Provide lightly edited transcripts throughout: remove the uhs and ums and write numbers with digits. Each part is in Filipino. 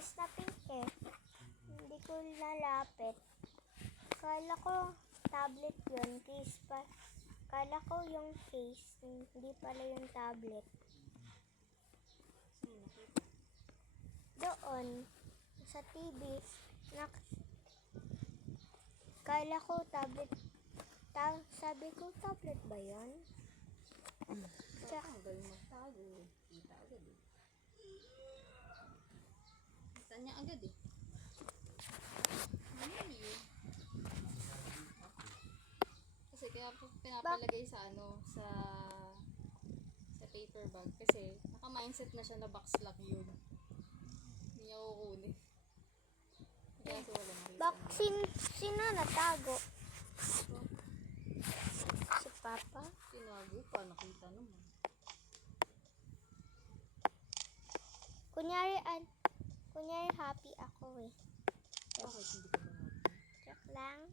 case na pink eh. Hindi ko lalapit. Kala ko tablet yun. Case pa. Kala ko yung case. Hindi pala yung tablet. Doon. Sa TV. Kala ko tablet. Sabi ko tablet ba yun? Ang galing magtago. Kita agad eh. Kita niya agad eh. Ano yun? Kasi kaya pinapalagay sa sa paper bag. Kasi naka-mindset na siya na box lock yun. Hindi niya kukunin. Kaya kasi wala makita. Sino natago? Si Papa? Tinago pa, nakita naman. Kunyari happy ako eh. Bakit hindi ka ba happy? Joke lang.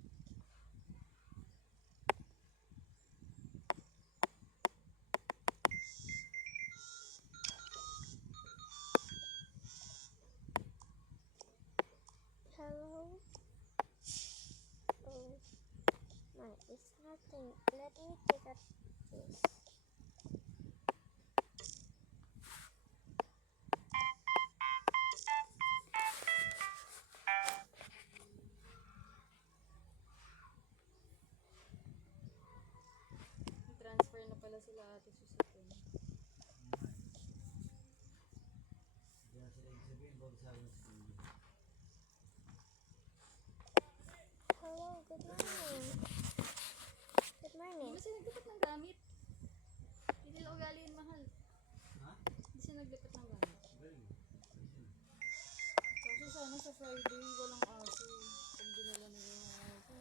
Hello? Oh, no, it's nothing. Let me take a this. Transfer na pala sila ate Susutin. Hello, good morning. Good morning. Hindi siya naglipat ng gamit. Hindi nila ugali yun, mahal. Ha? Hindi siya naglipat ng gamit. Kasi sana sa Friday, walang aso. Kung dinala nila yung aso.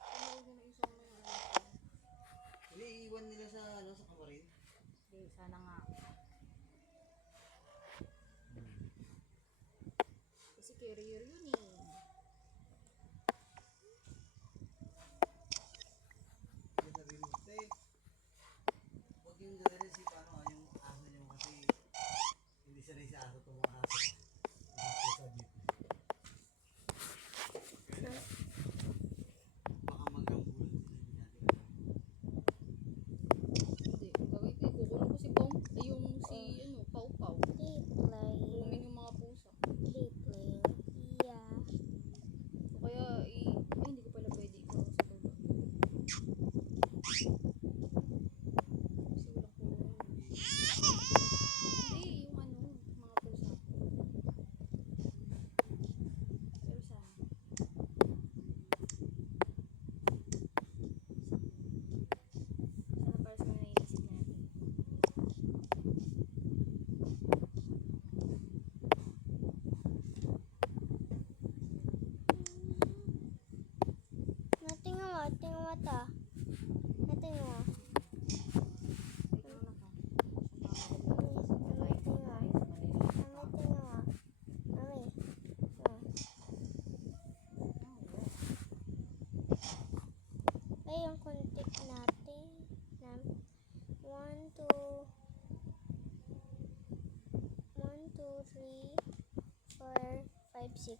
Tumawag na isang may aso. Hindi, iiwan nila sa kamarin. Hindi, sana nga. Kasi carrier yun eh. Kaya sabi mo, te, huwag yung gawin si yung aso niyo kasi hindi sanay sa aso itong mga aso. Pusa dito. Baka magkambulan sila, hindi natin alam. Hindi, gagawin ko. Ikukulong ko si Pong. Ay, yung Pau Pau. Play, play. Kumin yung mga pusa. Play, play. Yeah. O kaya, ay, hindi ko pala pwede ikaw sa baba. Kasi walang kulong. Hindi, yung mga pusa. Pero sana. Sana para sa mga naiisip natin. Tingnan mo ta. Tingnan mo. Ikaw na ka. Mami, tingnan mo. Mami. Ay, yung contact natin. 1, 2, 3, 4, 5, 6.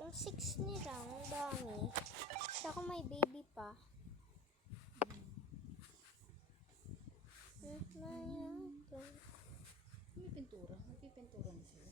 Yung 6 nila, ang dami. Saka may baby pa. May pintura. Nagpipintura na sila.